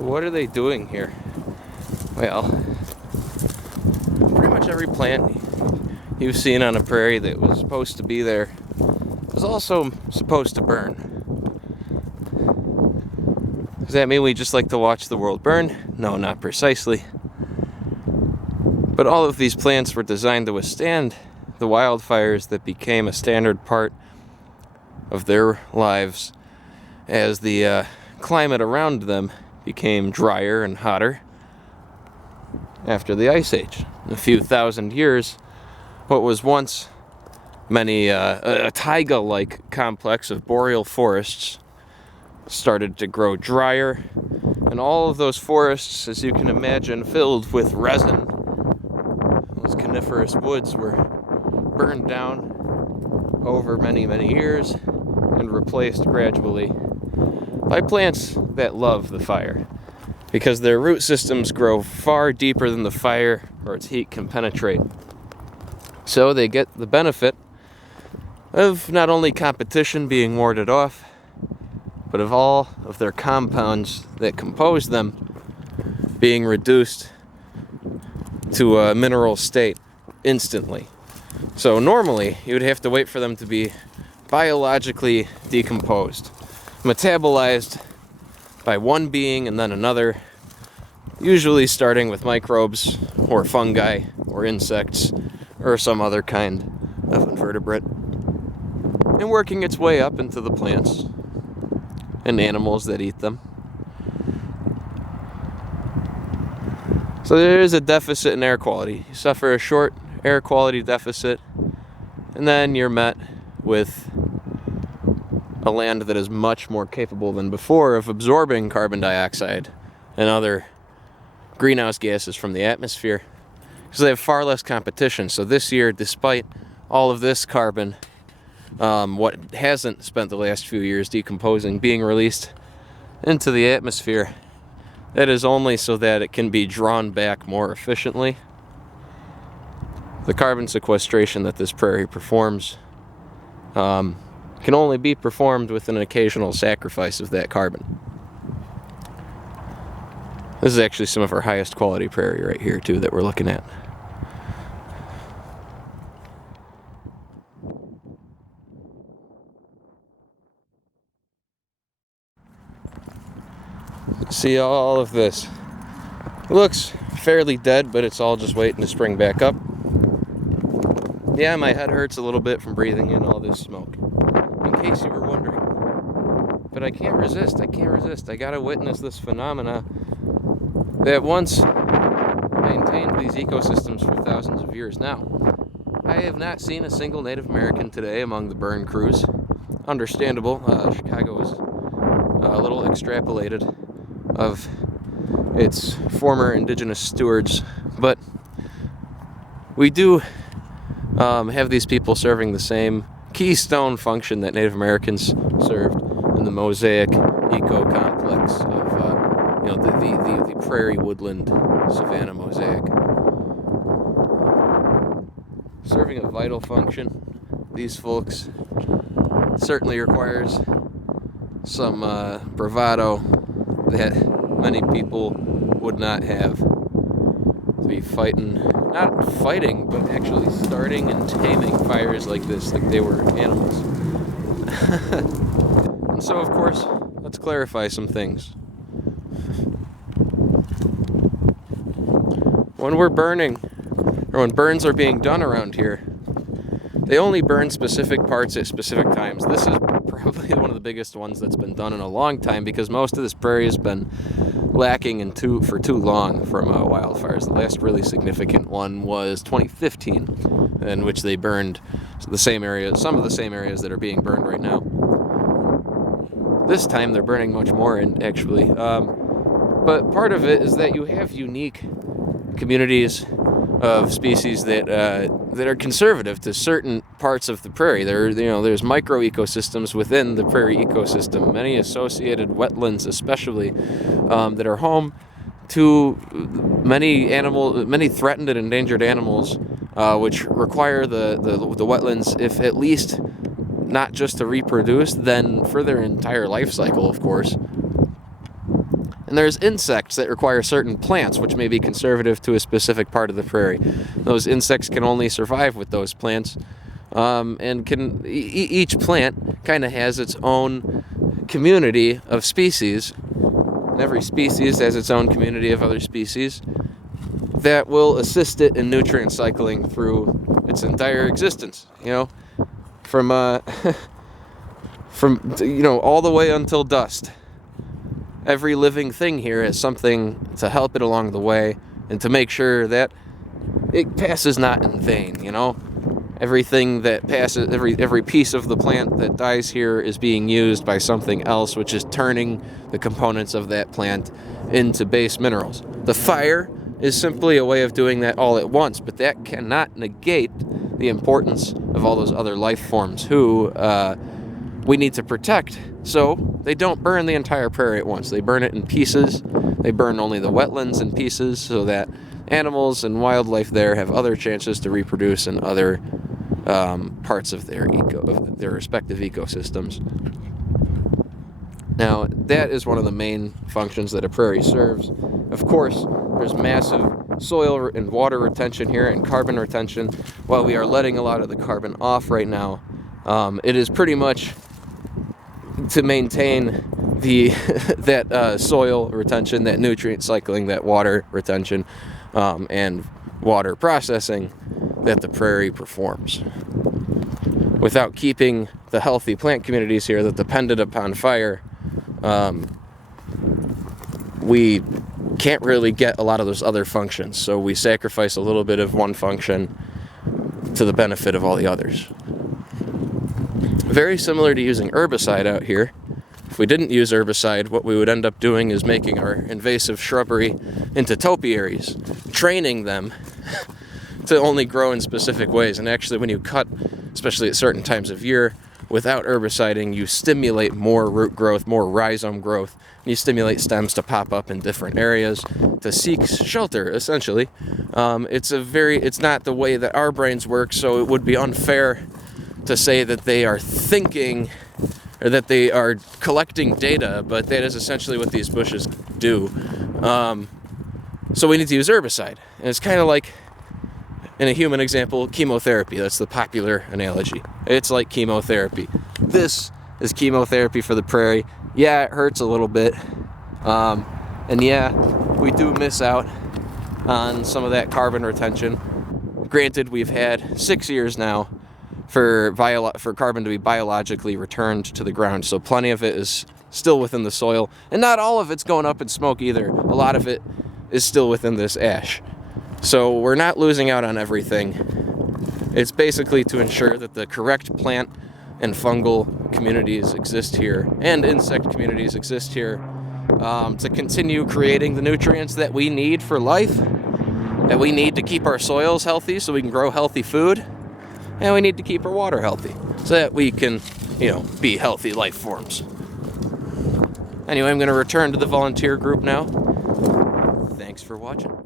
What are they doing here? Well, pretty much every plant you've seen on a prairie that was supposed to be there was also supposed to burn. Does that mean we just like to watch the world burn? No, not precisely. But all of these plants were designed to withstand the wildfires that became a standard part of their lives as the climate around them became drier and hotter after the Ice Age. In a few thousand years, what was once a taiga-like complex of boreal forests started to grow drier, and all of those forests, as you can imagine, filled with resin. Those coniferous woods were burned down over many, many years and replaced gradually by plants that love the fire, because their root systems grow far deeper than the fire or its heat can penetrate. So they get the benefit of not only competition being warded off, but of all of their compounds that compose them being reduced to a mineral state instantly. So normally you would have to wait for them to be biologically decomposed, metabolized by one being and then another, usually starting with microbes or fungi or insects or some other kind of invertebrate, and working its way up into the plants and animals that eat them. So there is a deficit in air quality. You suffer a short air quality deficit, and then you're met with a land that is much more capable than before of absorbing carbon dioxide and other greenhouse gases from the atmosphere, because they have far less competition. So this year, despite all of this carbon, what hasn't spent the last few years decomposing, being released into the atmosphere, that is only so that it can be drawn back more efficiently. The carbon sequestration that this prairie performs can only be performed with an occasional sacrifice of that carbon. This is actually some of our highest quality prairie right here too that we're looking at. See all of this. It looks fairly dead, but it's all just waiting to spring back up. Yeah, my head hurts a little bit from breathing in all this smoke, in case you were wondering. But I can't resist. I gotta witness this phenomena that once maintained these ecosystems for thousands of years now. I have not seen a single Native American today among the burn crews. Understandable. Chicago is a little extrapolated of its former indigenous stewards, but we do have these people serving the same keystone function that Native Americans served in the mosaic eco-complex of the prairie woodland savanna mosaic. Serving a vital function, these folks certainly requires some bravado that many people would not have. To be not fighting, but actually starting and taming fires like this, like they were animals. And so, of course, let's clarify some things. When we're burning, or when burns are being done around here, they only burn specific parts at specific times. This is probably one of the biggest ones that's been done in a long time, because most of this prairie has been lacking for too long from wildfires. The last really significant one was 2015, in which they burned some of the same areas that are being burned right now. This time they're burning much more, actually. But part of it is that you have unique communities of species that are conservative to certain parts of the prairie. There's micro ecosystems within the prairie ecosystem, many associated wetlands especially, that are home to many threatened and endangered animals, which require the wetlands, if at least not just to reproduce, then for their entire life cycle, of course. And there's insects that require certain plants, which may be conservative to a specific part of the prairie. Those insects can only survive with those plants, and each plant kind of has its own community of species, and every species has its own community of other species that will assist it in nutrient cycling through its entire existence, from all the way until dust. Every living thing here has something to help it along the way and to make sure that it passes not in vain, Everything that passes, every piece of the plant that dies here is being used by something else, which is turning the components of that plant into base minerals. The fire is simply a way of doing that all at once, but that cannot negate the importance of all those other life forms who we need to protect, so they don't burn the entire prairie at once. They burn it in pieces. They burn only the wetlands in pieces so that animals and wildlife there have other chances to reproduce in other parts of their respective ecosystems. Now, that is one of the main functions that a prairie serves. Of course, there's massive soil and water retention here and carbon retention. While we are letting a lot of the carbon off right now, it is pretty much to maintain that soil retention, that nutrient cycling, that water retention, and water processing that the prairie performs. Without keeping the healthy plant communities here that depended upon fire, we can't really get a lot of those other functions. So we sacrifice a little bit of one function to the benefit of all the others. Very similar to using herbicide out here. If we didn't use herbicide, what we would end up doing is making our invasive shrubbery into topiaries, training them to only grow in specific ways. And actually, when you cut, especially at certain times of year, without herbiciding, you stimulate more root growth, more rhizome growth, and you stimulate stems to pop up in different areas to seek shelter, essentially. It's not the way that our brains work, so it would be unfair to say that they are thinking or that they are collecting data, but that is essentially what these bushes do. So we need to use herbicide. And it's kind of like, in a human example, chemotherapy. That's the popular analogy. It's like chemotherapy. This is chemotherapy for the prairie. Yeah, it hurts a little bit. And yeah, we do miss out on some of that carbon retention. Granted, we've had 6 years now for carbon to be biologically returned to the ground, so plenty of it is still within the soil, and not all of it's going up in smoke either. A lot of it is still within this ash. So we're not losing out on everything. It's basically to ensure that the correct plant and fungal communities exist here, and insect communities exist here, to continue creating the nutrients that we need for life, that we need to keep our soils healthy so we can grow healthy food, and we need to keep our water healthy so that we can, be healthy life forms. Anyway, I'm going to return to the volunteer group now. Thanks for watching.